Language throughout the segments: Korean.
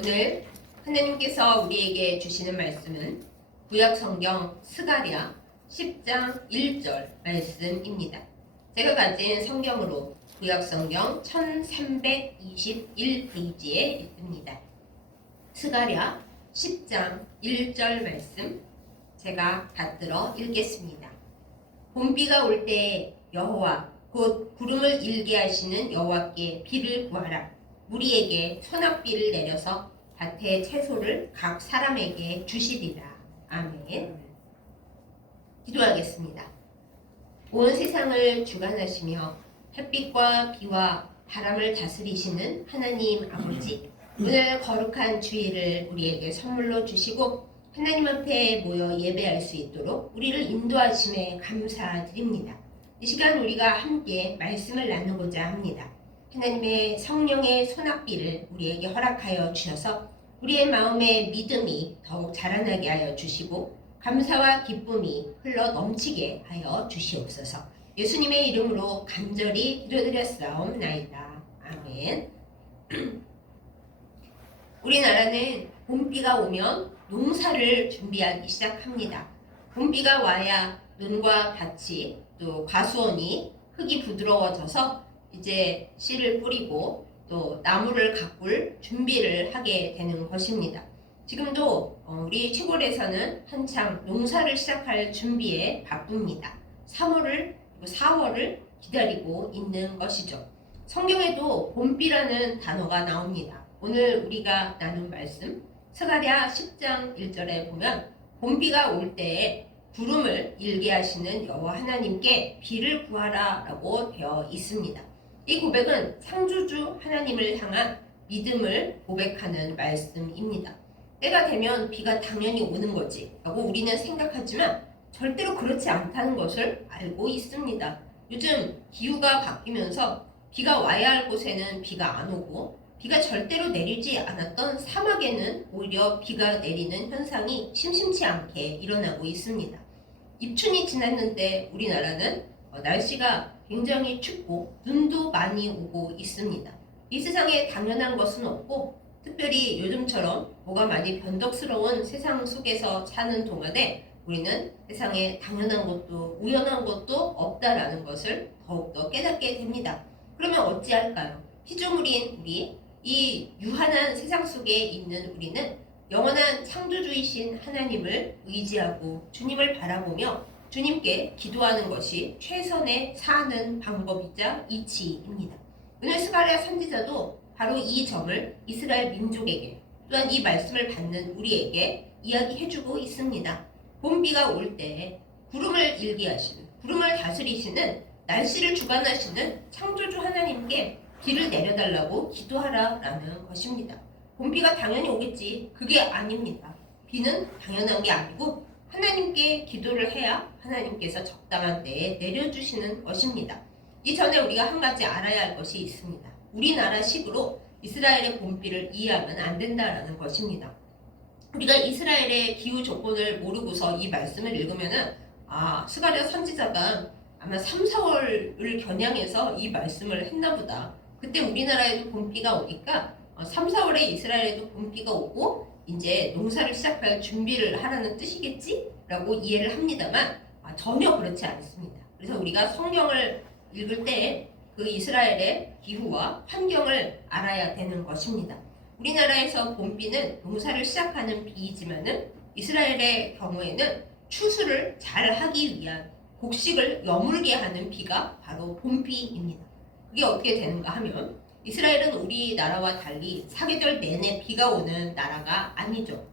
오늘 하나님께서 우리에게 주시는 말씀은 구약성경 스가랴 10장 1절 말씀입니다. 제가 가진 성경으로 구약성경 1321페이지에 있습니다. 스가랴 10장 1절 말씀 제가 받들어 읽겠습니다. 봄비가 올 때에 여호와 곧 구름을 일게 하시는 여호와께 비를 구하라. 무리에게 소낙비를 내려서 밭의 채소를 각 사람에게 주시리라. 아멘. 기도하겠습니다. 온 세상을 주관하시며 햇빛과 비와 바람을 다스리시는 하나님 아버지, 오늘 거룩한 주일을 우리에게 선물로 주시고 하나님 앞에 모여 예배할 수 있도록 우리를 인도하심에 감사드립니다. 이 시간 우리가 함께 말씀을 나누고자 합니다. 하나님의 성령의 소낙비를 우리에게 허락하여 주셔서 우리의 마음의 믿음이 더욱 자라나게 하여 주시고 감사와 기쁨이 흘러 넘치게 하여 주시옵소서. 예수님의 이름으로 간절히 기도드렸사옵나이다. 아멘. 우리나라는 봄비가 오면 농사를 준비하기 시작합니다. 봄비가 와야 논과 밭이 또 과수원이 흙이 부드러워져서 이제 씨를 뿌리고 또 나무를 가꿀 준비를 하게 되는 것입니다. 지금도 우리 시골에서는 한창 농사를 시작할 준비에 바쁩니다. 3월을 그리고 4월을 기다리고 있는 것이죠. 성경에도 봄비라는 단어가 나옵니다. 오늘 우리가 나눈 말씀 스가랴 10장 1절에 보면 봄비가 올 때에 구름을 일게 하시는 여호와 하나님께 비를 구하라 라고 되어 있습니다. 이 고백은 창조주 하나님을 향한 믿음을 고백하는 말씀입니다. 때가 되면 비가 당연히 오는 거지 라고 우리는 생각하지만 절대로 그렇지 않다는 것을 알고 있습니다. 요즘 기후가 바뀌면서 비가 와야 할 곳에는 비가 안 오고 비가 절대로 내리지 않았던 사막에는 오히려 비가 내리는 현상이 심심치 않게 일어나고 있습니다. 입춘이 지났는데 우리나라는 날씨가 굉장히 춥고 눈도 많이 오고 있습니다. 이 세상에 당연한 것은 없고 특별히 요즘처럼 뭐가 많이 변덕스러운 세상 속에서 사는 동안에 우리는 세상에 당연한 것도 우연한 것도 없다라는 것을 더욱더 깨닫게 됩니다. 그러면 어찌할까요? 피조물인 우리, 이 유한한 세상 속에 있는 우리는 영원한 창조주이신 하나님을 의지하고 주님을 바라보며 주님께 기도하는 것이 최선의 사는 방법이자 이치입니다. 오늘 스가랴 선지자도 바로 이 점을 이스라엘 민족에게 또한 이 말씀을 받는 우리에게 이야기해주고 있습니다. 봄비가 올 때 구름을 일게 하시는, 구름을 다스리시는, 날씨를 주관하시는 창조주 하나님께 비를 내려달라고 기도하라라는 것입니다. 봄비가 당연히 오겠지. 그게 아닙니다. 비는 당연한 게 아니고 하나님께 기도를 해야 하나님께서 적당한 때에 내려주시는 것입니다. 이전에 우리가 한 가지 알아야 할 것이 있습니다. 우리나라식으로 이스라엘의 봄비를 이해하면 안 된다라는 것입니다. 우리가 이스라엘의 기후 조건을 모르고서 이 말씀을 읽으면은 스가랴 선지자가 아마 3, 4월을 겨냥해서 이 말씀을 했나 보다. 그때 우리나라에도 봄비가 오니까 3, 4월에 이스라엘에도 봄비가 오고 이제 농사를 시작할 준비를 하라는 뜻이겠지? 라고 이해를 합니다만 전혀 그렇지 않습니다. 그래서 우리가 성경을 읽을 때 그 이스라엘의 기후와 환경을 알아야 되는 것입니다. 우리나라에서 봄비는 농사를 시작하는 비이지만은 이스라엘의 경우에는 추수를 잘 하기 위한 곡식을 여물게 하는 비가 바로 봄비입니다. 그게 어떻게 되는가 하면 이스라엘은 우리나라와 달리 사계절 내내 비가 오는 나라가 아니죠.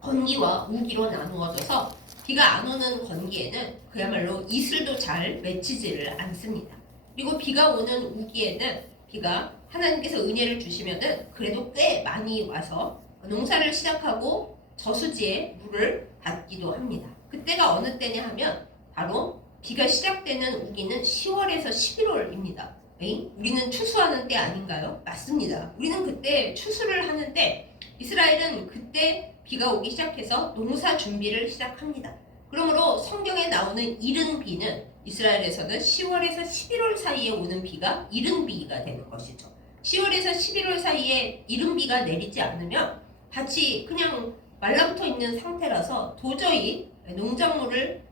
건기와 우기로 나누어져서 비가 안 오는 건기에는 그야말로 이슬도 잘 맺히지를 않습니다. 그리고 비가 오는 우기에는 비가 하나님께서 은혜를 주시면은 그래도 꽤 많이 와서 농사를 시작하고 저수지에 물을 받기도 합니다. 그때가 어느 때냐 하면 바로 비가 시작되는 우기는 10월에서 11월입니다. 우리는 추수하는 때 아닌가요? 맞습니다. 우리는 그때 추수를 하는데 이스라엘은 그때 비가 오기 시작해서 농사 준비를 시작합니다. 그러므로 성경에 나오는 이른 비는 이스라엘에서는 10월에서 11월 사이에 오는 비가 이른 비가 되는 것이죠. 10월에서 11월 사이에 이른비가 내리지 않으면 밭이 그냥 말라붙어 있는 상태라서 도저히 농작물을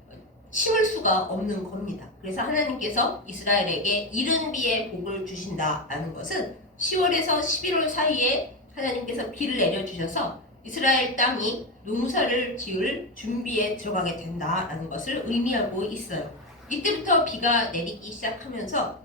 심을 수가 없는 겁니다. 그래서 하나님께서 이스라엘에게 이른 비의 복을 주신다라는 것은 10월에서 11월 사이에 하나님께서 비를 내려주셔서 이스라엘 땅이 농사를 지을 준비에 들어가게 된다라는 것을 의미하고 있어요. 이때부터 비가 내리기 시작하면서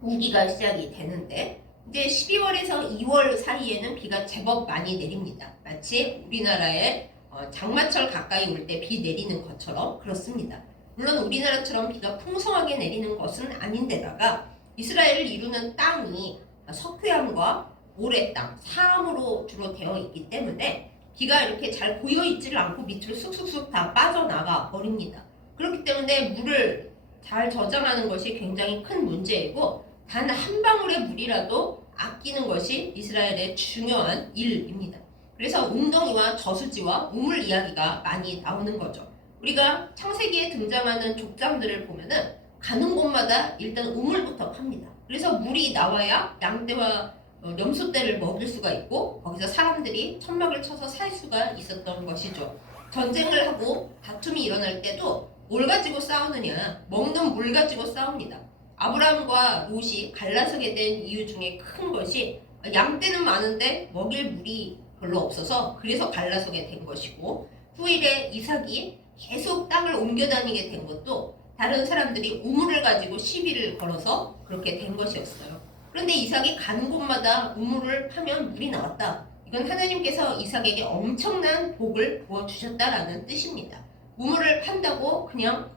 우기가 시작이 되는데 이제 12월에서 2월 사이에는 비가 제법 많이 내립니다. 마치 우리나라에 장마철 가까이 올 때 비 내리는 것처럼 그렇습니다. 물론 우리나라처럼 비가 풍성하게 내리는 것은 아닌데다가 이스라엘을 이루는 땅이 석회암과 모래땅, 사암으로 주로 되어 있기 때문에 비가 이렇게 잘 고여있지를 않고 밑으로 쑥쑥쑥 다 빠져나가 버립니다. 그렇기 때문에 물을 잘 저장하는 것이 굉장히 큰 문제이고 단 한 방울의 물이라도 아끼는 것이 이스라엘의 중요한 일입니다. 그래서 웅덩이와 저수지와 우물 이야기가 많이 나오는 거죠. 우리가 창세기에 등장하는 족장들을 보면은 가는 곳마다 일단 우물부터 팝니다. 그래서 물이 나와야 양떼와 염소떼를 먹일 수가 있고 거기서 사람들이 천막을 쳐서 살 수가 있었던 것이죠. 전쟁을 하고 다툼이 일어날 때도 뭘 가지고 싸우느냐? 먹는 물 가지고 싸웁니다. 아브라함과 롯이 갈라서게 된 이유 중에 큰 것이 양떼는 많은데 먹일 물이 별로 없어서 그래서 갈라서게 된 것이고 후일에 이삭이 계속 땅을 옮겨 다니게 된 것도 다른 사람들이 우물을 가지고 시비를 걸어서 그렇게 된 것이었어요. 그런데 이삭이 가는 곳마다 우물을 파면 물이 나왔다. 이건 하나님께서 이삭에게 엄청난 복을 부어주셨다라는 뜻입니다. 우물을 판다고 그냥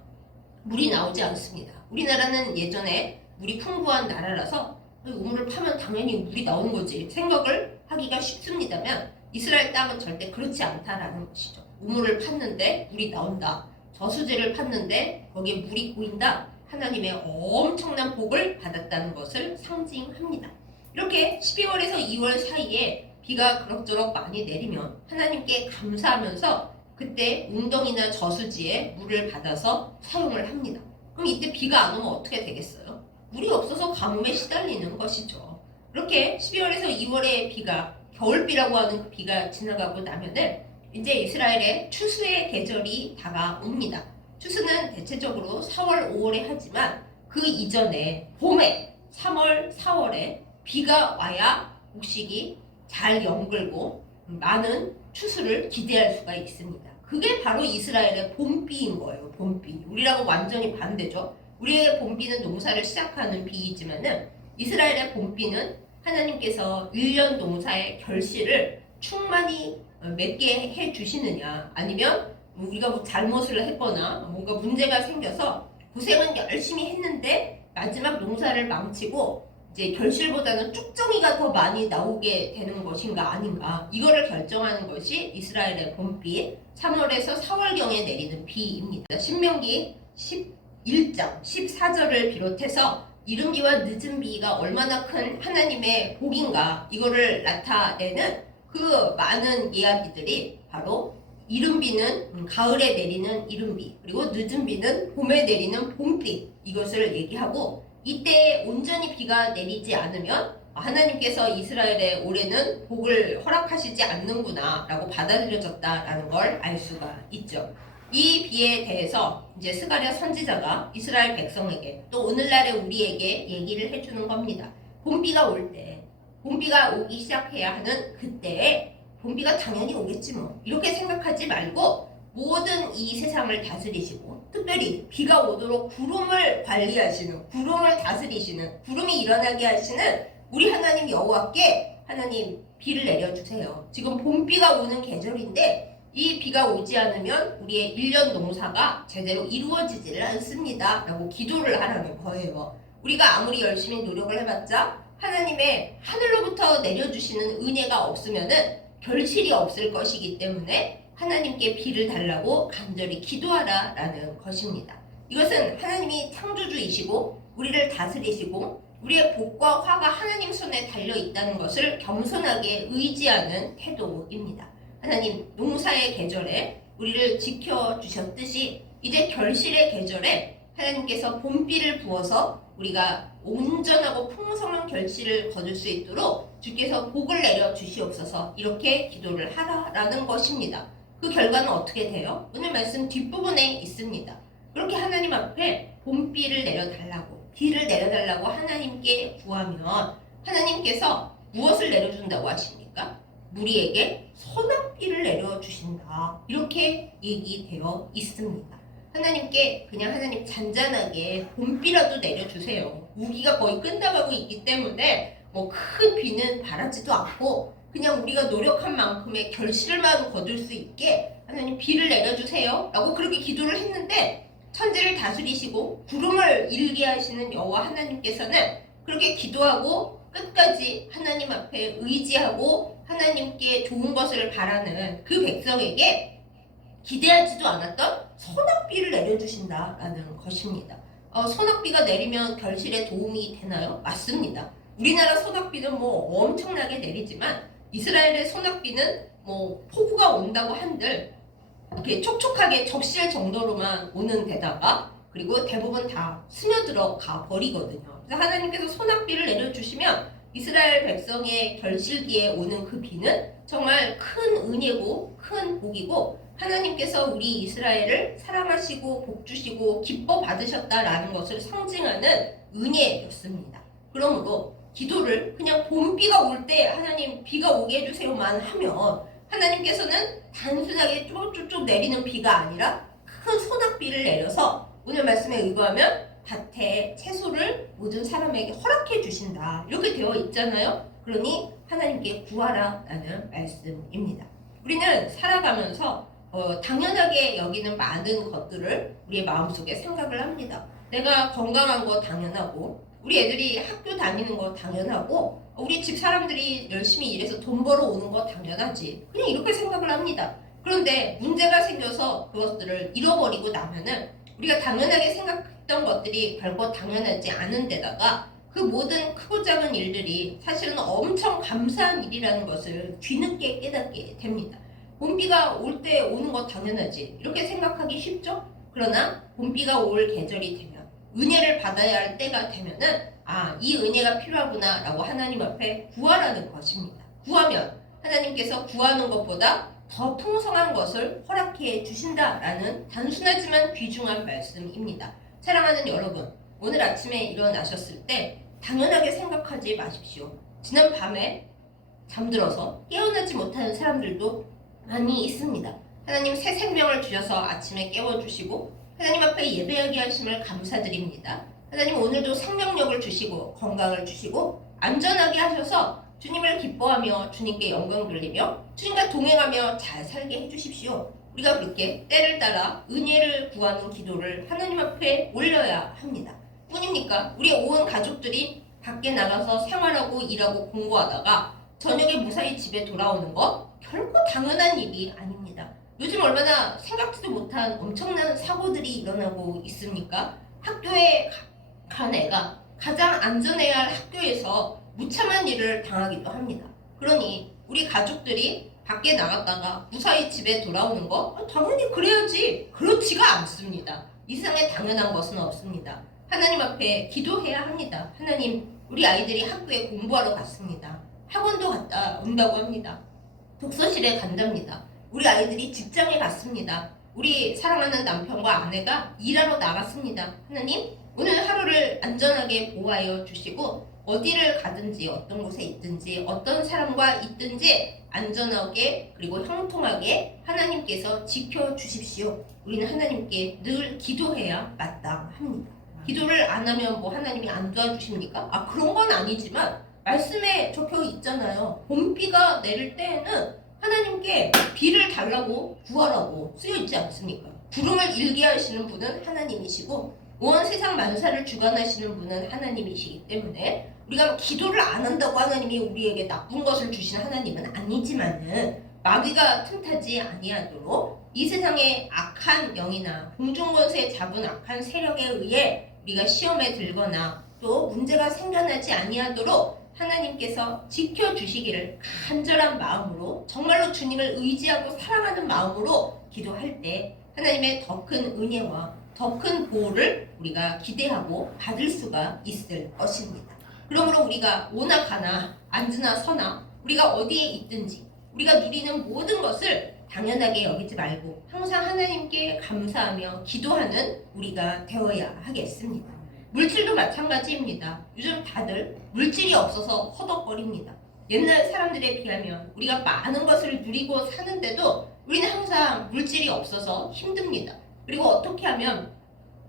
물이 나오지 않습니다. 우리나라는 예전에 물이 풍부한 나라라서 우물을 파면 당연히 물이 나오는 거지 생각을 하기가 쉽습니다만 이스라엘 땅은 절대 그렇지 않다라는 것이죠. 우물을 팠는데 물이 나온다. 저수지를 팠는데 거기에 물이 고인다. 하나님의 엄청난 복을 받았다는 것을 상징합니다. 이렇게 12월에서 2월 사이에 비가 그럭저럭 많이 내리면 하나님께 감사하면서 그때 웅덩이나 저수지에 물을 받아서 사용을 합니다. 그럼 이때 비가 안 오면 어떻게 되겠어요? 물이 없어서 가뭄에 시달리는 것이죠. 이렇게 12월에서 2월에 비가 겨울비라고 하는 그 비가 지나가고 나면은 이제 이스라엘의 추수의 계절이 다가옵니다. 추수는 대체적으로 4월, 5월에 하지만 그 이전에 봄에 3월, 4월에 비가 와야 곡식이 잘 연글고 많은 추수를 기대할 수가 있습니다. 그게 바로 이스라엘의 봄비인 거예요. 봄비. 우리랑은 완전히 반대죠. 우리의 봄비는 농사를 시작하는 비이지만은 이스라엘의 봄비는 하나님께서 1년 농사의 결실을 충만히 맺게 해주시느냐 아니면 우리가 뭐 잘못을 했거나 뭔가 문제가 생겨서 고생은 열심히 했는데 마지막 농사를 망치고 이제 결실보다는 쭉정이가 더 많이 나오게 되는 것인가 아닌가 이거를 결정하는 것이 이스라엘의 봄비 3월에서 4월경에 내리는 비입니다. 신명기 11장 14절을 비롯해서 이른 비와 늦은 비가 얼마나 큰 하나님의 복인가 이거를 나타내는 그 많은 이야기들이 바로 이른 비는 가을에 내리는 이른 비 그리고 늦은 비는 봄에 내리는 봄비 이것을 얘기하고 이때 온전히 비가 내리지 않으면 하나님께서 이스라엘의 올해는 복을 허락하시지 않는구나 라고 받아들여졌다라는 걸 알 수가 있죠. 이 비에 대해서 이제 스가랴 선지자가 이스라엘 백성에게 또 오늘날의 우리에게 얘기를 해주는 겁니다. 봄비가 올 때, 봄비가 오기 시작해야 하는 그때에 봄비가 당연히 오겠지 뭐 이렇게 생각하지 말고 모든 이 세상을 다스리시고 특별히 비가 오도록 구름을 관리하시는 구름을 다스리시는 구름이 일어나게 하시는 우리 하나님 여호와께 하나님 비를 내려주세요. 지금 봄비가 오는 계절인데 이 비가 오지 않으면 우리의 1년 농사가 제대로 이루어지지를 않습니다 라고 기도를 하라는 거예요. 우리가 아무리 열심히 노력을 해봤자 하나님의 하늘로부터 내려주시는 은혜가 없으면은 결실이 없을 것이기 때문에 하나님께 비를 달라고 간절히 기도하라 라는 것입니다. 이것은 하나님이 창조주이시고 우리를 다스리시고 우리의 복과 화가 하나님 손에 달려 있다는 것을 겸손하게 의지하는 태도입니다. 하나님 농사의 계절에 우리를 지켜주셨듯이 이제 결실의 계절에 하나님께서 봄비를 부어서 우리가 온전하고 풍성한 결실을 거둘 수 있도록 주께서 복을 내려 주시옵소서 이렇게 기도를 하라라는 것입니다. 그 결과는 어떻게 돼요? 오늘 말씀 뒷부분에 있습니다. 그렇게 하나님 앞에 봄비를 내려달라고 비를 내려달라고 하나님께 구하면 하나님께서 무엇을 내려준다고 하십니까? 우리에게 소낙비를 내려주신다 이렇게 얘기되어 있습니다. 하나님께 그냥 하나님 잔잔하게 봄비라도 내려주세요. 우기가 거의 끝나가고 있기 때문에 뭐 큰 비는 바라지도 않고 그냥 우리가 노력한 만큼의 결실만 거둘 수 있게 하나님 비를 내려주세요 라고 그렇게 기도를 했는데 천지를 다스리시고 구름을 일게 하시는 여호와 하나님께서는 그렇게 기도하고 끝까지 하나님 앞에 의지하고 하나님께 좋은 것을 바라는 그 백성에게 기대하지도 않았던 소낙비를 내려주신다라는 것입니다. 소낙비가 내리면 결실에 도움이 되나요? 맞습니다. 우리나라 소낙비는 뭐 엄청나게 내리지만 이스라엘의 소낙비는 뭐 폭우가 온다고 한들 이렇게 촉촉하게 적실 정도로만 오는 데다가 그리고 대부분 다 스며들어 가 버리거든요. 그래서 하나님께서 소낙비를 내려주시면 이스라엘 백성의 결실기에 오는 그 비는 정말 큰 은혜고 큰 복이고 하나님께서 우리 이스라엘을 사랑하시고 복주시고 기뻐 받으셨다라는 것을 상징하는 은혜였습니다. 그러므로 기도를 그냥 봄비가 올 때 하나님 비가 오게 해주세요만 하면 하나님께서는 단순하게 쪼쪼쪼 내리는 비가 아니라 큰 소낙비를 내려서 오늘 말씀에 의거하면 밭에 채소를 모든 사람에게 허락해 주신다 이렇게 되어 있잖아요. 그러니 하나님께 구하라라는 말씀입니다. 우리는 살아가면서 당연하게 여기는 많은 것들을 우리의 마음속에 생각을 합니다. 내가 건강한 거 당연하고 우리 애들이 학교 다니는 거 당연하고 우리 집 사람들이 열심히 일해서 돈 벌어오는 거 당연하지 그냥 이렇게 생각을 합니다. 그런데 문제가 생겨서 그것들을 잃어버리고 나면은 우리가 당연하게 생각했던 것들이 별거 당연하지 않은 데다가 그 모든 크고 작은 일들이 사실은 엄청 감사한 일이라는 것을 뒤늦게 깨닫게 됩니다. 봄비가 올 때 오는 거 당연하지 이렇게 생각하기 쉽죠? 그러나 봄비가 올 계절이 되면 은혜를 받아야 할 때가 되면은 이 은혜가 필요하구나 라고 하나님 앞에 구하라는 것입니다. 구하면 하나님께서 구하는 것보다 더 풍성한 것을 허락해 주신다라는 단순하지만 귀중한 말씀입니다. 사랑하는 여러분, 오늘 아침에 일어나셨을 때 당연하게 생각하지 마십시오. 지난 밤에 잠들어서 깨어나지 못하는 사람들도 많이 있습니다. 하나님 새 생명을 주셔서 아침에 깨워주시고 하나님 앞에 예배하게 하심을 감사드립니다. 하나님 오늘도 생명력을 주시고 건강을 주시고 안전하게 하셔서 주님을 기뻐하며 주님께 영광 돌리며 주님과 동행하며 잘 살게 해주십시오. 우리가 그렇게 때를 따라 은혜를 구하는 기도를 하나님 앞에 올려야 합니다. 뿐입니까? 우리 온 가족들이 밖에 나가서 생활하고 일하고 공부하다가 저녁에 무사히 집에 돌아오는 것 결코 당연한 일이 아닙니다. 요즘 얼마나 생각지도 못한 엄청난 사고들이 일어나고 있습니까? 학교에 간 애가 가장 안전해야 할 학교에서 무참한 일을 당하기도 합니다. 그러니 우리 가족들이 밖에 나갔다가 무사히 집에 돌아오는 거 당연히 그래야지 그렇지가 않습니다. 이 세상에 당연한 것은 없습니다. 하나님 앞에 기도해야 합니다. 하나님 우리 아이들이 학교에 공부하러 갔습니다. 학원도 갔다 온다고 합니다. 독서실에 간답니다. 우리 아이들이 직장에 갔습니다. 우리 사랑하는 남편과 아내가 일하러 나갔습니다. 하나님 오늘 하루를 안전하게 보호하여 주시고 어디를 가든지 어떤 곳에 있든지 어떤 사람과 있든지 안전하게 그리고 형통하게 하나님께서 지켜주십시오. 우리는 하나님께 늘 기도해야 마땅합니다. 기도를 안 하면 뭐 하나님이 안 도와주십니까? 그런 건 아니지만 말씀에 적혀 있잖아요. 봄비가 내릴 때에는 하나님께 비를 달라고 구하라고 쓰여 있지 않습니까? 구름을 일게 하시는 분은 하나님이시고 온 세상 만사를 주관하시는 분은 하나님이시기 때문에 우리가 기도를 안 한다고 하나님이 우리에게 나쁜 것을 주신 하나님은 아니지만은 마귀가 틈타지 아니하도록 이 세상의 악한 영이나 공중권세 잡은 악한 세력에 의해 우리가 시험에 들거나 또 문제가 생겨나지 아니하도록 하나님께서 지켜주시기를 간절한 마음으로 정말로 주님을 의지하고 사랑하는 마음으로 기도할 때 하나님의 더 큰 은혜와 더 큰 보호를 우리가 기대하고 받을 수가 있을 것입니다. 그러므로 우리가 오나 가나 앉으나 서나 우리가 어디에 있든지 우리가 누리는 모든 것을 당연하게 여기지 말고 항상 하나님께 감사하며 기도하는 우리가 되어야 하겠습니다. 물질도 마찬가지입니다. 요즘 다들 물질이 없어서 허덕거립니다. 옛날 사람들에 비하면 우리가 많은 것을 누리고 사는데도 우리는 항상 물질이 없어서 힘듭니다. 그리고 어떻게 하면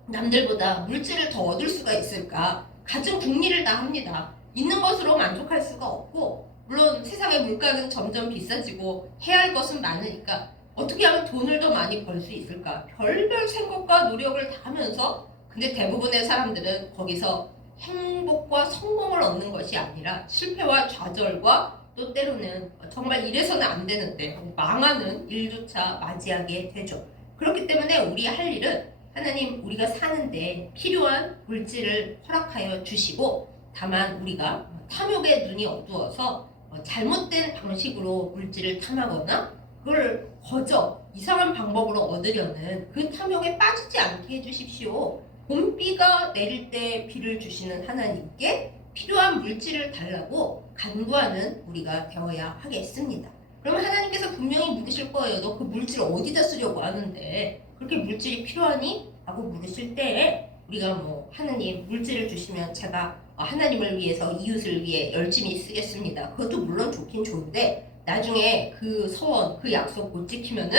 남들보다 물질을 더 얻을 수가 있을까? 갖은 궁리를 다 합니다. 있는 것으로 만족할 수가 없고 물론 세상의 물가는 점점 비싸지고 해야 할 것은 많으니까 어떻게 하면 돈을 더 많이 벌 수 있을까? 별별 생각과 노력을 다 하면서 근데 대부분의 사람들은 거기서 행복과 성공을 얻는 것이 아니라 실패와 좌절과 또 때로는 정말 이래서는 안 되는데 망하는 일조차 맞이하게 되죠. 그렇기 때문에 우리 할 일은 하나님 우리가 사는데 필요한 물질을 허락하여 주시고 다만 우리가 탐욕의 눈이 어두워서 잘못된 방식으로 물질을 탐하거나 그걸 거저 이상한 방법으로 얻으려는 그 탐욕에 빠지지 않게 해주십시오. 봄비가 내릴 때 비를 주시는 하나님께 필요한 물질을 달라고 간구하는 우리가 되어야 하겠습니다. 그러면 하나님께서 분명히 물으실 거예요. 너 그 물질 어디다 쓰려고 하는데 그렇게 물질이 필요하니? 라고 물으실 때 우리가 하나님 물질을 주시면 제가 하나님을 위해서 이웃을 위해 열심히 쓰겠습니다. 그것도 물론 좋긴 좋은데 나중에 그 서원, 그 약속 못 지키면은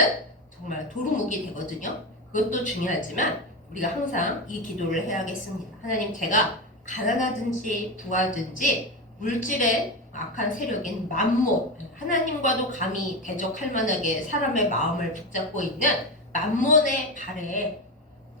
정말 도루묵이 되거든요. 그것도 중요하지만 우리가 항상 이 기도를 해야겠습니다. 하나님 제가 가난하든지 부하든지 물질의 악한 세력인 맘몬, 하나님과도 감히 대적할 만하게 사람의 마음을 붙잡고 있는 맘몬의 발에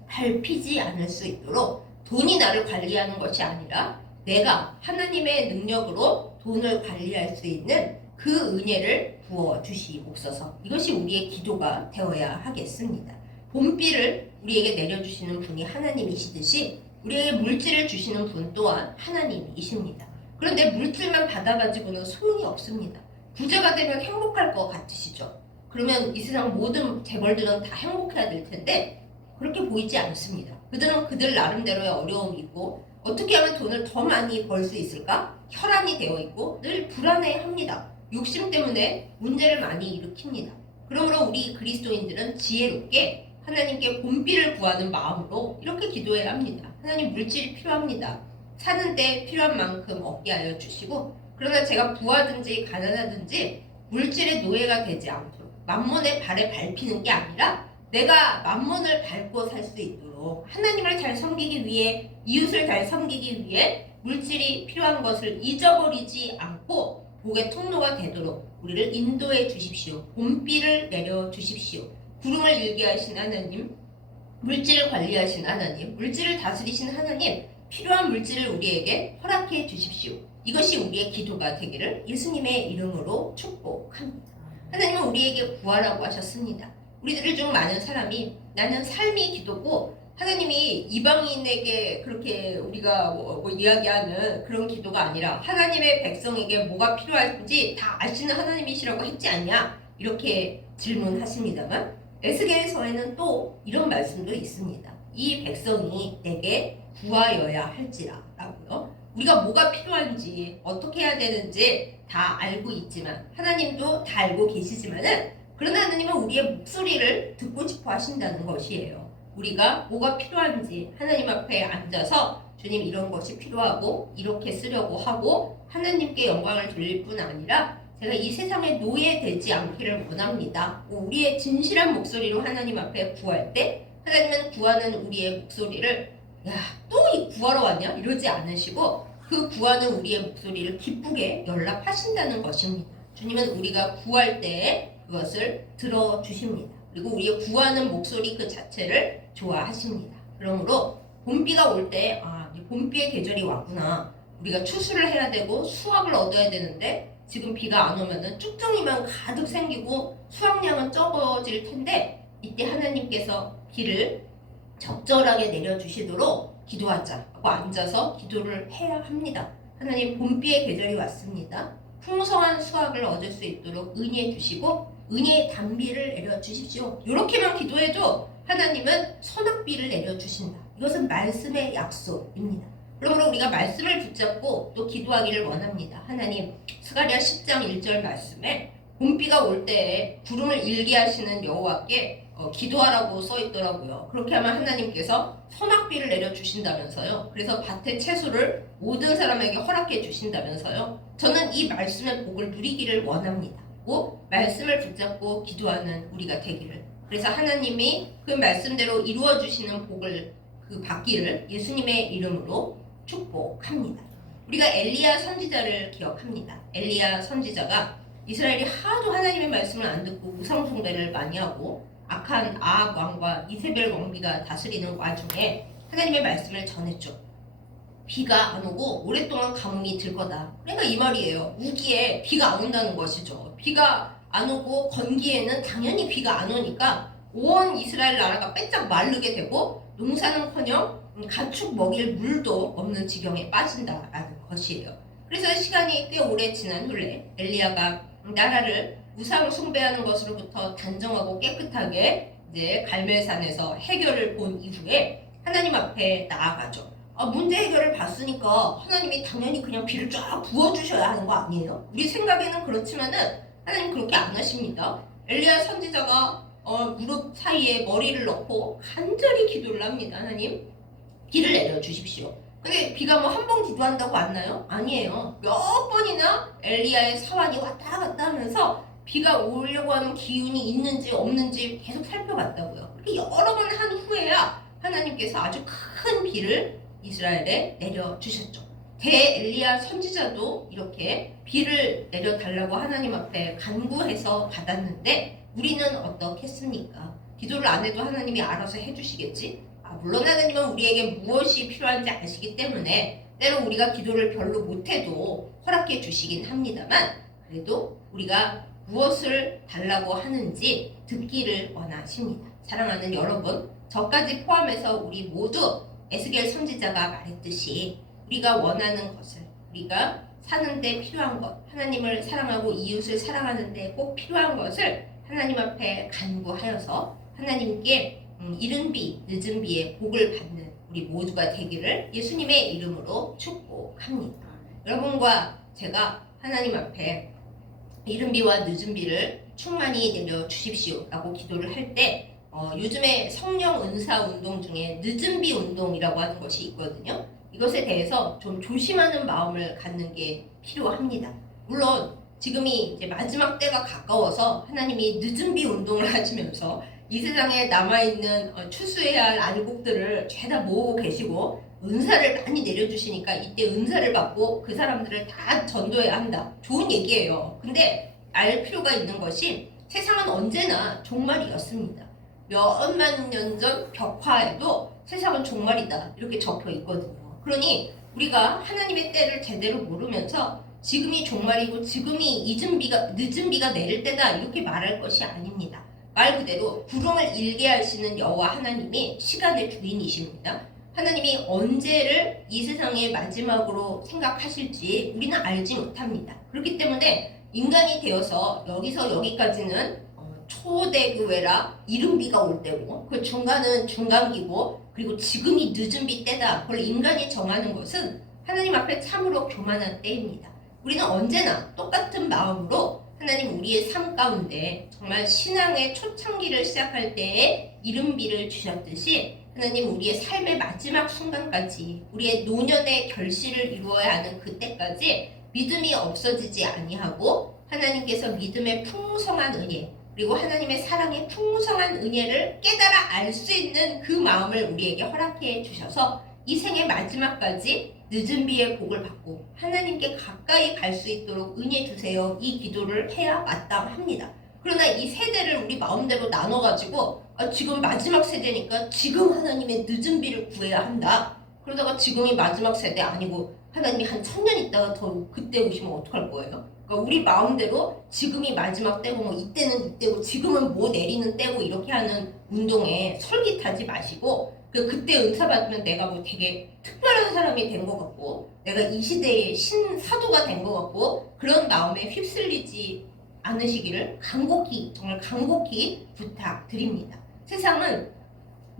밟히지 않을 수 있도록 돈이 나를 관리하는 것이 아니라 내가 하나님의 능력으로 돈을 관리할 수 있는 그 은혜를 부어주시옵소서. 이것이 우리의 기도가 되어야 하겠습니다. 봄비를 우리에게 내려주시는 분이 하나님이시듯이 우리에게 물질을 주시는 분 또한 하나님이십니다. 그런데 물질만 받아가지고는 소용이 없습니다. 부자가 되면 행복할 것 같으시죠? 그러면 이 세상 모든 재벌들은 다 행복해야 될 텐데 그렇게 보이지 않습니다. 그들은 그들 나름대로의 어려움이 있고 어떻게 하면 돈을 더 많이 벌 수 있을까? 혈안이 되어 있고 늘 불안해합니다. 욕심 때문에 문제를 많이 일으킵니다. 그러므로 우리 그리스도인들은 지혜롭게 하나님께 봄비를 구하는 마음으로 이렇게 기도해야 합니다. 하나님 물질이 필요합니다. 사는데 필요한 만큼 얻게 하여 주시고 그러나 제가 부하든지 가난하든지 물질의 노예가 되지 않도록 맘몬의 발에 밟히는 게 아니라 내가 맘몬을 밟고 살 수 있도록 하나님을 잘 섬기기 위해 이웃을 잘 섬기기 위해 물질이 필요한 것을 잊어버리지 않고 복의 통로가 되도록 우리를 인도해 주십시오. 봄비를 내려 주십시오. 구름을 일게 하신 하나님, 물질을 관리하신 하나님, 물질을 다스리신 하나님, 필요한 물질을 우리에게 허락해 주십시오. 이것이 우리의 기도가 되기를 예수님의 이름으로 축복합니다. 하나님은 우리에게 구하라고 하셨습니다. 우리들 중 많은 사람이 나는 삶이 기도고 하나님이 이방인에게 그렇게 우리가 이야기하는 그런 기도가 아니라 하나님의 백성에게 뭐가 필요한지 다 아시는 하나님이시라고 했지 않냐 이렇게 질문하십니다만 에스겔서에는 또 이런 말씀도 있습니다. 이 백성이 내게 구하여야 할지라 라고요. 우리가 뭐가 필요한지 어떻게 해야 되는지 다 알고 있지만 하나님도 다 알고 계시지만은 그러나 하나님은 우리의 목소리를 듣고 싶어 하신다는 것이에요. 우리가 뭐가 필요한지 하나님 앞에 앉아서 주님 이런 것이 필요하고 이렇게 쓰려고 하고 하나님께 영광을 돌릴 뿐 아니라 제가 이 세상에 노예되지 않기를 원합니다. 우리의 진실한 목소리로 하나님 앞에 구할 때 하나님은 구하는 우리의 목소리를 야, 또 이 구하러 왔냐? 이러지 않으시고 그 구하는 우리의 목소리를 기쁘게 연락하신다는 것입니다. 주님은 우리가 구할 때 그것을 들어주십니다. 그리고 우리의 구하는 목소리 그 자체를 좋아하십니다. 그러므로 봄비가 올 때 이 봄비의 계절이 왔구나. 우리가 추수를 해야 되고 수확을 얻어야 되는데 지금 비가 안 오면은 쭉정이만 가득 생기고 수확량은 적어질 텐데 이때 하나님께서 비를 적절하게 내려주시도록 기도하자 하고 앉아서 기도를 해야 합니다. 하나님 봄비의 계절이 왔습니다. 풍성한 수확을 얻을 수 있도록 은혜해 주시고 은혜의 단비를 내려주십시오. 이렇게만 기도해도 하나님은 소낙비를 내려주신다. 이것은 말씀의 약속입니다. 그러므로 우리가 말씀을 붙잡고 또 기도하기를 원합니다. 하나님, 스가랴 10장 1절 말씀에 봄비가 올 때에 구름을 일게 하시는 여호와께 기도하라고 써 있더라고요. 그렇게 하면 하나님께서 소낙비를 내려주신다면서요. 그래서 밭의 채소를 모든 사람에게 허락해 주신다면서요. 저는 이 말씀의 복을 누리기를 원합니다. 꼭 말씀을 붙잡고 기도하는 우리가 되기를. 그래서 하나님이 그 말씀대로 이루어 주시는 복을 받기를 예수님의 이름으로 축복합니다. 우리가 엘리야 선지자를 기억합니다. 엘리야 선지자가 이스라엘이 하도 하나님의 말씀을 안 듣고 우상 숭배를 많이 하고 악한 아합 왕과 이세벨 왕비가 다스리는 와중에 하나님의 말씀을 전했죠. 비가 안 오고 오랫동안 가뭄이 들 거다. 그러니까 이 말이에요. 우기에 비가 안 온다는 것이죠. 비가 안 오고 건기에는 당연히 비가 안 오니까 온 이스라엘 나라가 빼짝 마르게 되고 농사는커녕 가축 먹일 물도 없는 지경에 빠진다라는 것이에요. 그래서 시간이 꽤 오래 지난 후에 엘리야가 나라를 우상 숭배하는 것으로부터 단정하고 깨끗하게 이제 갈멜산에서 해결을 본 이후에 하나님 앞에 나아가죠. 문제 해결을 봤으니까 하나님이 당연히 그냥 비를 쫙 부어주셔야 하는 거 아니에요? 우리 생각에는 그렇지만은 하나님 그렇게 안 하십니다. 엘리야 선지자가 무릎 사이에 머리를 넣고 간절히 기도를 합니다. 하나님, 비를 내려주십시오. 근데 비가 뭐 한 번 기도한다고 왔나요? 아니에요. 몇 번이나 엘리야의 사환이 왔다 갔다 하면서 비가 오려고 하는 기운이 있는지 없는지 계속 살펴봤다고요. 그렇게 여러 번 한 후에야 하나님께서 아주 큰 비를 이스라엘에 내려주셨죠. 대엘리야 선지자도 이렇게 비를 내려달라고 하나님 앞에 간구해서 받았는데 우리는 어떻겠습니까? 기도를 안 해도 하나님이 알아서 해주시겠지? 물론 하나님은 우리에게 무엇이 필요한지 아시기 때문에 때로 우리가 기도를 별로 못해도 허락해 주시긴 합니다만 그래도 우리가 무엇을 달라고 하는지 듣기를 원하십니다. 사랑하는 여러분, 저까지 포함해서 우리 모두 에스겔 선지자가 말했듯이 우리가 원하는 것을, 우리가 사는데 필요한 것, 하나님을 사랑하고 이웃을 사랑하는 데 꼭 필요한 것을 하나님 앞에 간구하여서 하나님께 이른 비, 늦은 비에 복을 받는 우리 모두가 되기를 예수님의 이름으로 축복합니다. 여러분과 제가 하나님 앞에 이른 비와 늦은 비를 충만히 내려주십시오 라고 기도를 할 때 요즘에 성령 은사 운동 중에 늦은 비 운동이라고 하는 것이 있거든요. 이것에 대해서 좀 조심하는 마음을 갖는 게 필요합니다. 물론 지금이 이제 마지막 때가 가까워서 하나님이 늦은 비 운동을 하시면서 이 세상에 남아있는 추수해야 할 알곡들을 죄다 모으고 계시고 은사를 많이 내려주시니까 이때 은사를 받고 그 사람들을 다 전도해야 한다. 좋은 얘기예요. 근데 알 필요가 있는 것이 세상은 언제나 종말이었습니다. 몇만 년 전 벽화에도 세상은 종말이다 이렇게 적혀 있거든요. 그러니 우리가 하나님의 때를 제대로 모르면서 지금이 종말이고 지금이 늦은 비가 내릴 때다 이렇게 말할 것이 아닙니다. 말 그대로 구름을 일게 하시는 여호와 하나님이 시간의 주인이십니다. 하나님이 언제를 이 세상의 마지막으로 생각하실지 우리는 알지 못합니다. 그렇기 때문에 인간이 되어서 여기서 여기까지는 초대교회라 이른 비가 올 때고 그 중간은 중간기고 그리고 지금이 늦은 비 때다. 그걸 인간이 정하는 것은 하나님 앞에 참으로 교만한 때입니다. 우리는 언제나 똑같은 마음으로 하나님 우리의 삶 가운데 정말 신앙의 초창기를 시작할 때에 이른 비를 주셨듯이 하나님 우리의 삶의 마지막 순간까지 우리의 노년의 결실을 이루어야 하는 그때까지 믿음이 없어지지 아니하고 하나님께서 믿음의 풍성한 은혜 그리고 하나님의 사랑의 풍성한 은혜를 깨달아 알 수 있는 그 마음을 우리에게 허락해 주셔서 이 생의 마지막까지 늦은 비의 복을 받고 하나님께 가까이 갈 수 있도록 은혜 주세요. 이 기도를 해야 마땅합니다. 그러나 이 세대를 우리 마음대로 나눠가지고 지금 마지막 세대니까 지금 하나님의 늦은 비를 구해야 한다. 그러다가 지금이 마지막 세대 아니고 하나님이 한 1000년 있다가 더 그때 오시면 어떡할 거예요? 그러니까 우리 마음대로 지금이 마지막 때고 뭐 이때는 이때고 지금은 뭐 내리는 때고 이렇게 하는 운동에 솔깃하지 마시고 그때 은사 받으면 내가 뭐 되게 특별한 사람이 된 것 같고 내가 이 시대의 신사도가 된 것 같고 그런 마음에 휩쓸리지 않으시기를 간곡히 정말 간곡히 부탁드립니다. 세상은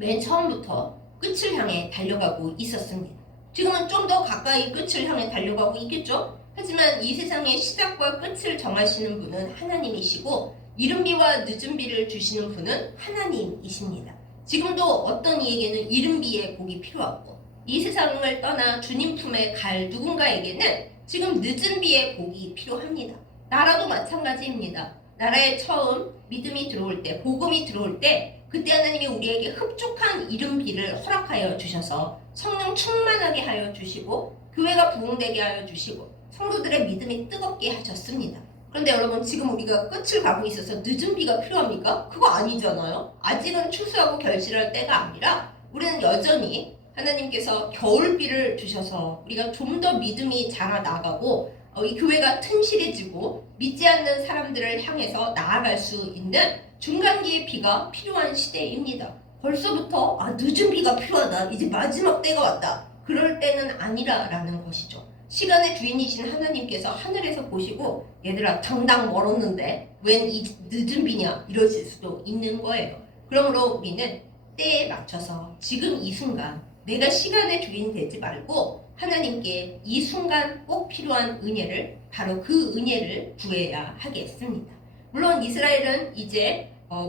맨 처음부터 끝을 향해 달려가고 있었습니다. 지금은 좀 더 가까이 끝을 향해 달려가고 있겠죠? 하지만 이 세상의 시작과 끝을 정하시는 분은 하나님이시고 이른비와 늦은비를 주시는 분은 하나님이십니다. 지금도 어떤 이에게는 이른비의 복이 필요하고 이 세상을 떠나 주님 품에 갈 누군가에게는 지금 늦은비의 복이 필요합니다. 나라도 마찬가지입니다. 나라에 처음 믿음이 들어올 때, 복음이 들어올 때 그때 하나님이 우리에게 흡족한 이른비를 허락하여 주셔서 성령 충만하게 하여 주시고 교회가 부흥되게 하여 주시고 성도들의 믿음이 뜨겁게 하셨습니다. 그런데 여러분 지금 우리가 끝을 가고 있어서 늦은 비가 필요합니까? 그거 아니잖아요. 아직은 추수하고 결실할 때가 아니라 우리는 여전히 하나님께서 겨울비를 주셔서 우리가 좀 더 믿음이 자라나가고 이 교회가 튼실해지고 믿지 않는 사람들을 향해서 나아갈 수 있는 중간기의 비가 필요한 시대입니다. 벌써부터 늦은 비가 필요하다. 이제 마지막 때가 왔다. 그럴 때는 아니라라는 것이죠. 시간의 주인이신 하나님께서 하늘에서 보시고 얘들아 당당 멀었는데 웬 이 늦은 비냐 이러실 수도 있는 거예요. 그러므로 우리는 때에 맞춰서 지금 이 순간 내가 시간의 주인 되지 말고 하나님께 이 순간 꼭 필요한 은혜를 바로 그 은혜를 구해야 하겠습니다. 물론 이스라엘은 이제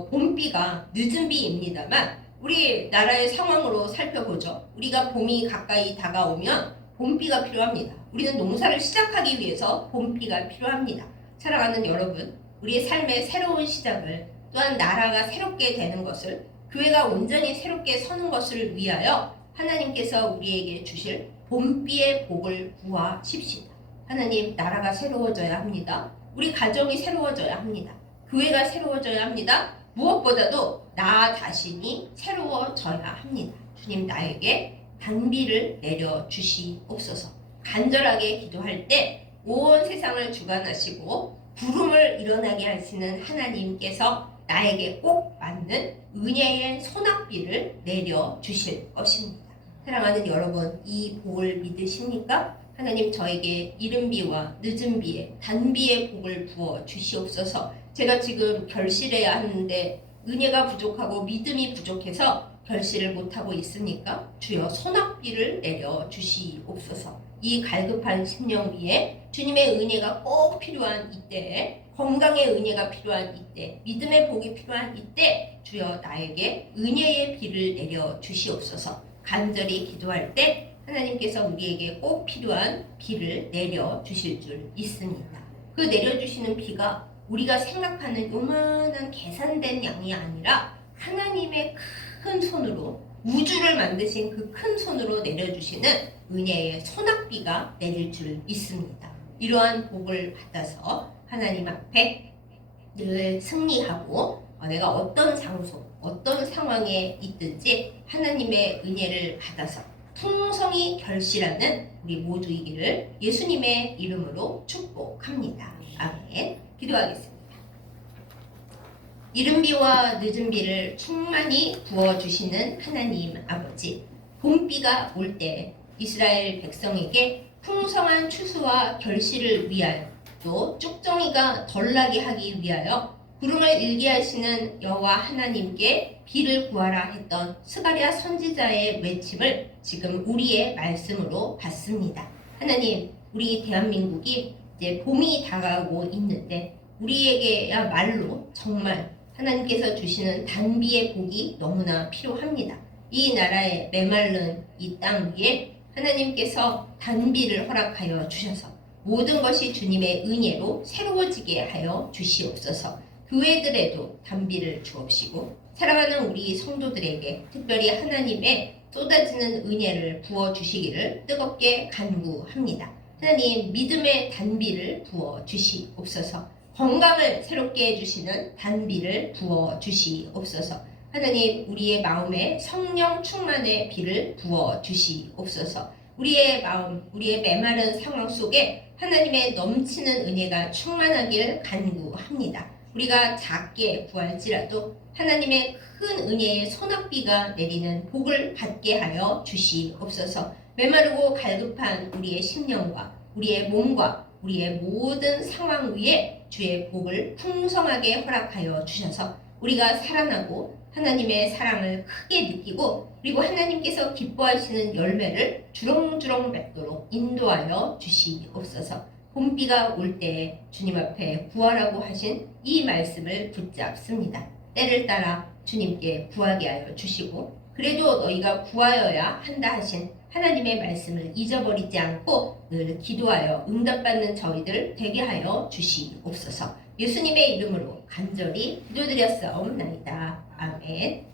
봄비가 늦은 비입니다만 우리 나라의 상황으로 살펴보죠. 우리가 봄이 가까이 다가오면 봄비가 필요합니다. 우리는 농사를 시작하기 위해서 봄비가 필요합니다. 사랑하는 여러분, 우리의 삶의 새로운 시작을 또한 나라가 새롭게 되는 것을 교회가 온전히 새롭게 서는 것을 위하여 하나님께서 우리에게 주실 봄비의 복을 구하십시다. 하나님, 나라가 새로워져야 합니다. 우리 가정이 새로워져야 합니다. 교회가 새로워져야 합니다. 무엇보다도 나 자신이 새로워져야 합니다. 주님, 나에게 단비를 내려주시옵소서. 간절하게 기도할 때 온 세상을 주관하시고 구름을 일어나게 하시는 하나님께서 나에게 꼭 맞는 은혜의 소낙비를 내려주실 것입니다. 사랑하는 여러분, 이 복을 믿으십니까? 하나님 저에게 이른비와 늦은비의 단비의 복을 부어 주시옵소서. 제가 지금 결실해야 하는데 은혜가 부족하고 믿음이 부족해서 결실을 못하고 있습니까? 주여 소낙비를 내려 주시옵소서. 이 갈급한 심령 위에 주님의 은혜가 꼭 필요한 이때에, 건강의 은혜가 필요한 이때, 믿음의 복이 필요한 이때 주여 나에게 은혜의 비를 내려 주시옵소서. 간절히 기도할 때 하나님께서 우리에게 꼭 필요한 비를 내려 주실 줄 믿습니다. 그 내려주시는 비가 우리가 생각하는 요만한 계산된 양이 아니라 하나님의 큰 손으로, 우주를 만드신 그 큰 손으로 내려주시는 은혜의 소낙비가 내릴 줄 믿습니다. 이러한 복을 받아서 하나님 앞에 늘 승리하고 내가 어떤 장소, 어떤 상황에 있든지 하나님의 은혜를 받아서 풍성히 결실하는 우리 모두이기를 예수님의 이름으로 축복합니다. 아멘. 기도하겠습니다. 이른비와 늦은비를 충만히 부어주시는 하나님 아버지, 봄비가 올 때 이스라엘 백성에게 풍성한 추수와 결실을 위하여 또 쭉정이가 덜 나게 하기 위하여 구름을 일게 하시는 여호와 하나님께 비를 구하라 했던 스가랴 선지자의 외침을 지금 우리의 말씀으로 받습니다. 하나님, 우리 대한민국이 이제 봄이 다가오고 있는데 우리에게야말로 정말 하나님께서 주시는 단비의 복이 너무나 필요합니다. 이 나라의 메마른 이 땅 위에 하나님께서 단비를 허락하여 주셔서 모든 것이 주님의 은혜로 새로워지게 하여 주시옵소서. 교회들에도 단비를 주옵시고 사랑하는 우리 성도들에게 특별히 하나님의 쏟아지는 은혜를 부어주시기를 뜨겁게 간구합니다. 하나님, 믿음의 단비를 부어주시옵소서. 건강을 새롭게 해주시는 단비를 부어주시옵소서. 하나님, 우리의 마음에 성령 충만의 비를 부어주시옵소서. 우리의 마음, 우리의 메마른 상황 속에 하나님의 넘치는 은혜가 충만하길 간구합니다. 우리가 작게 구할지라도 하나님의 큰 은혜의 소낙비가 내리는 복을 받게 하여 주시옵소서. 메마르고 갈급한 우리의 심령과 우리의 몸과 우리의 모든 상황 위에 주의 복을 풍성하게 허락하여 주셔서 우리가 살아나고 하나님의 사랑을 크게 느끼고 그리고 하나님께서 기뻐하시는 열매를 주렁주렁 맺도록 인도하여 주시옵소서. 봄비가 올 때에 주님 앞에 구하라고 하신 이 말씀을 붙잡습니다. 때를 따라 주님께 구하게 하여 주시고 그래도 너희가 구하여야 한다 하신 하나님의 말씀을 잊어버리지 않고 늘 기도하여 응답받는 저희들 되게 하여 주시옵소서. 예수님의 이름으로 간절히 기도드렸사옵나이다. 아멘.